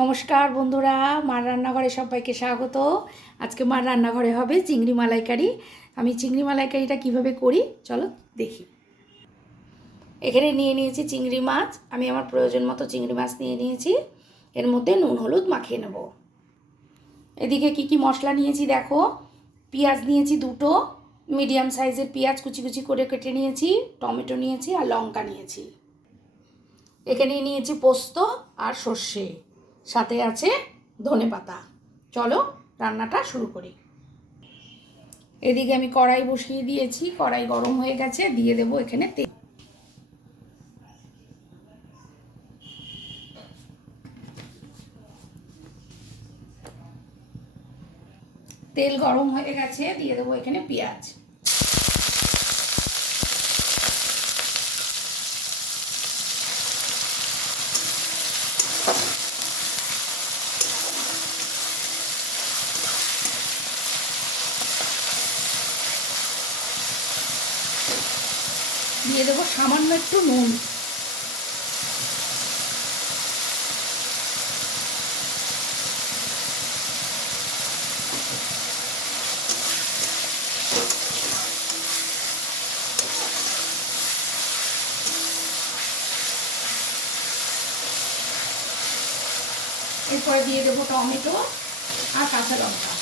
নমস্কার বন্ধুরা, মার রান্নাঘরে সবাইকে স্বাগত। আজকে মার রান্নাঘরে হবে চিংড়ি মালাইকারি। আমি চিংড়ি মালাইকারিটা কিভাবে করি চলো দেখি। এখানে নিয়ে নিয়েছি চিংড়ি মাছ। আমি আমার প্রয়োজন মতো চিংড়ি মাছ নিয়ে নিয়েছি। এর মধ্যে নুন হলুদ মাখিয়ে নেব। এদিকে কি কি মশলা নিয়েছি দেখো। পেঁয়াজ নিয়েছি দুটো, মিডিয়াম সাইজের পেঁয়াজ কুচি কুচি করে কেটে নিয়েছি। টমেটো নিয়েছি আর লঙ্কা নিয়েছি। এখানে নিয়েছি পোস্ত আর সর্ষে, সাথে আছে ধনেপাতা। চলো রান্নাটা শুরু করি। এদিকে আমি কড়াই বসিয়ে দিয়েছি, কড়াই গরম হয়ে গেছে। দিয়ে দেবো এখানে তেল। তেল গরম হয়ে গেছে, দিয়ে দেবো এখানে পেঁয়াজ। দিয়ে দেবো সামান্য একটু নুন। এরপরে দিয়ে দেবো টমেটো আর কাঁচা লঙ্কা।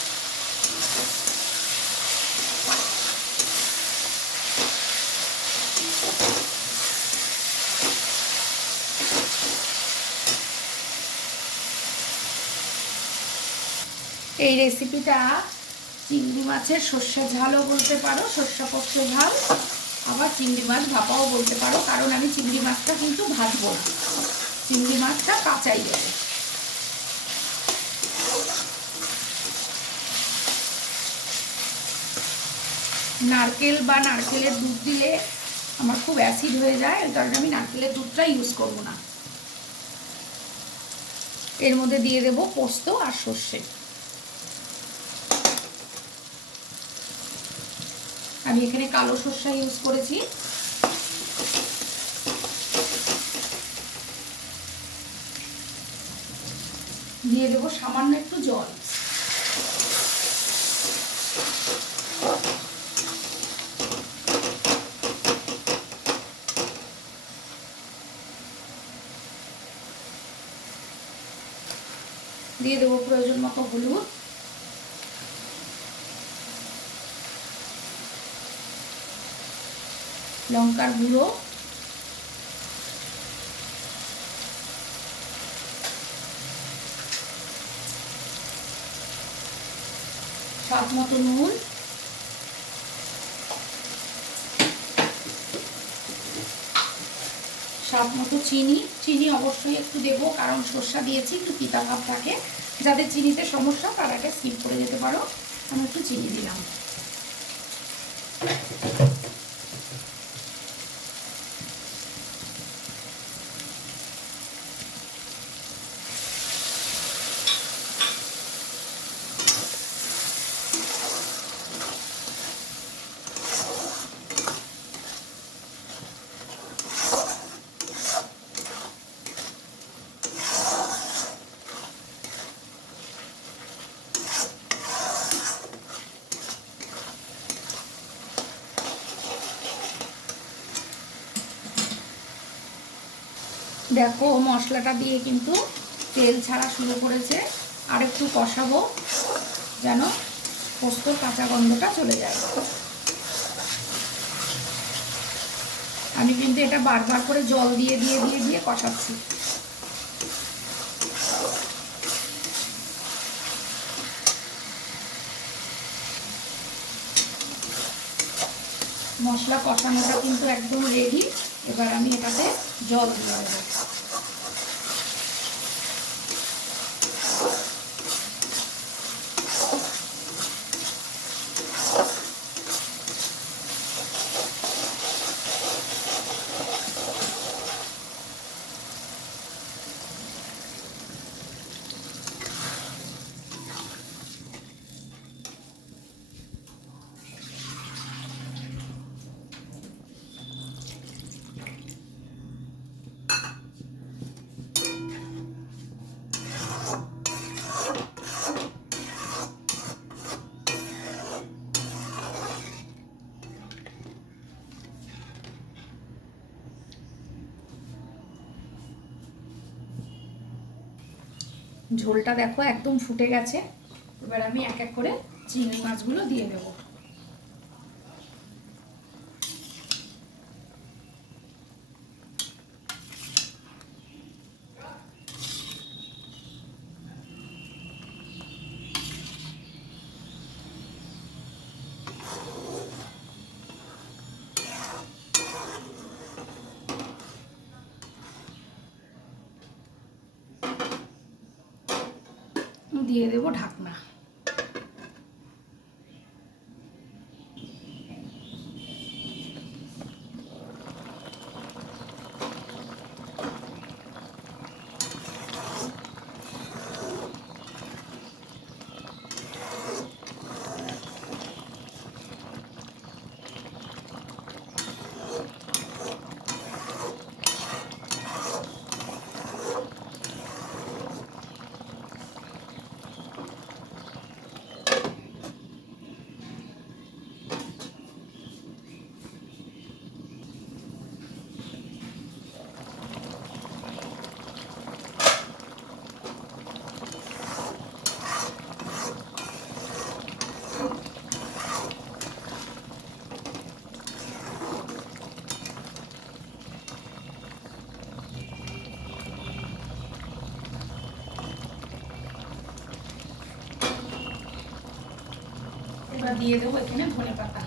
এই রেসিপিটা চিংড়ি মাছের সর্ষে ঝালও বলতে পারো, সর্ষে পোস্ত ঝাল, আবার চিংড়ি মাছ ভাপাও বলতে পারো। কারণ আমি চিংড়ি মাছটা কিন্তু ভাজবো না, চিংড়ি মাছটা কাঁচাই দেবো। নারকেল বা নারকেলের দুধ দিলে আমার খুব অ্যাসিড হয়ে যায়, ওই কারণে আমি নারকেলের দুধটা ইউজ করব না। এর মধ্যে দিয়ে দেব পোস্ত আর সর্ষে। আমি এখানে কালো সর্ষে ইউজ করেছি। দিয়ে দেবো সামান্য একটু জল। দিয়ে দেবো প্রয়োজন মতো হলুদ, লঙ্কার গুঁড়ো, স্বাদ মতো নুন, স্বাদ মতো চিনি। চিনি অবশ্যই একটু দেবো, কারণ সর্ষা দিয়েছি, একটু তিতা ভাব থাকে। যাদের চিনিতে সমস্যা তারা এটা স্কিপ করে যেতে পারো। আমি একটু চিনি দিলাম। দেখো মশলাটা দিয়ে কিন্তু তেল ছাড়া শুরু করেছে। আর একটু কষাবো যেন পোস্তর কাঁচা গন্ধটা চলে যায়। আমি কিন্তু এটা বারবার করে জল দিয়ে দিয়ে দিয়ে দিয়ে কষাচ্ছি। মশলা কষানোটা কিন্তু একদম রেডি। এবার আমি এটাতে জল দিয়ে দেবো। ঝোলটা দেখো একদম ফুটে গেছে। এবার আমি এক এক করে চিংড়ি মাছগুলো দিয়ে দেবো। দিয়ে দেবো ঢাকনা। এবার দিয়ে দেবো এখানে ধনেপাতা।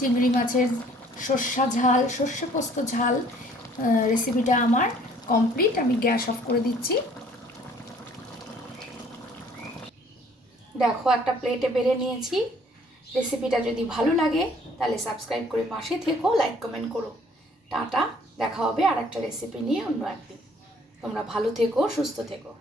চিংড়ি মাছের সর্ষে পোস্ত ঝাল রেসিপিটা আমার কমপ্লিট। আমি গ্যাস অফ করে দিচ্ছি। দেখো একটা প্লেটে বেড়ে নিয়েছি। রেসিপিটা যদি ভালো লাগে তাহলে সাবস্ক্রাইব করে পাশে থেকো, লাইক কমেন্ট করো। টাটা, দেখা হবে আর একটা রেসিপি নিয়ে অন্য একদিন। তোমরা ভালো থেকো, সুস্থ থেকো।